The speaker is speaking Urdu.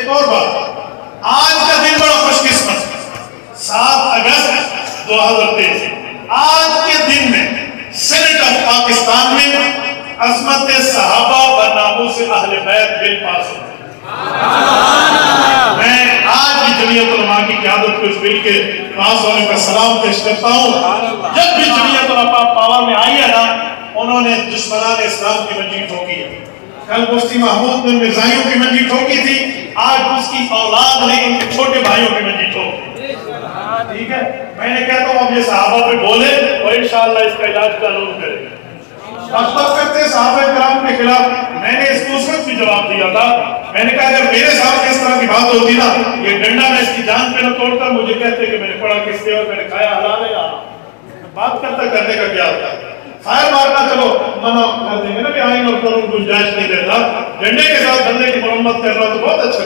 ایک اور بات، آج کا دن بڑا خوش قسمت، 7 اگست 2023، آج کے دن میں سینٹ آف پاکستان میں عظمت صحابہ و ناموس اہل بیت بل پاس ہوتا ہے۔ میں آج بھی جمعیت علماء کی قیادت کو اس بل کے پاس ہونے پر سلام پیش کرتا ہوں۔ جب بھی جمعیت علماء پاور میں آئی ہے نا، انہوں نے دشمنان اسلام کی منجی ٹھوکی ہے۔ کل مفتی محمود نے مرزائیوں کی منجی ٹھوکی تھی، آج اس کی اولاد نے ان کے چھوٹے بھائیوں کی منجی ٹھوکی۔ ٹھیک ہے، میں نے کہتا ہوں اب یہ صحابہ پہ بولے اور انشاءاللہ اس کا علاج قانون کرے۔ مطلب کرتے صحابہ کرام کے خلاف میں نے اس کو اس وقت بھی جواب دیا تھا، میں نے کہا اگر میرے سامنے اس طرح کی بات ہوتی نا، یہ ڈنڈا میں اس کی جان پہ نہ توڑتا، مجھے کہتے کہ میں نے پڑھا کس سے اور میں نے کھایا حلال ہے یا بات کرنے کا کیا ہوتا ہے۔ فائر مارنا چلو منع کر دیں گے نا کہ آئین اور قانون گنجائش نہیں دیتا، ڈنڈے کے ساتھ بندے کی مرمت کرنا تو بہت اچھا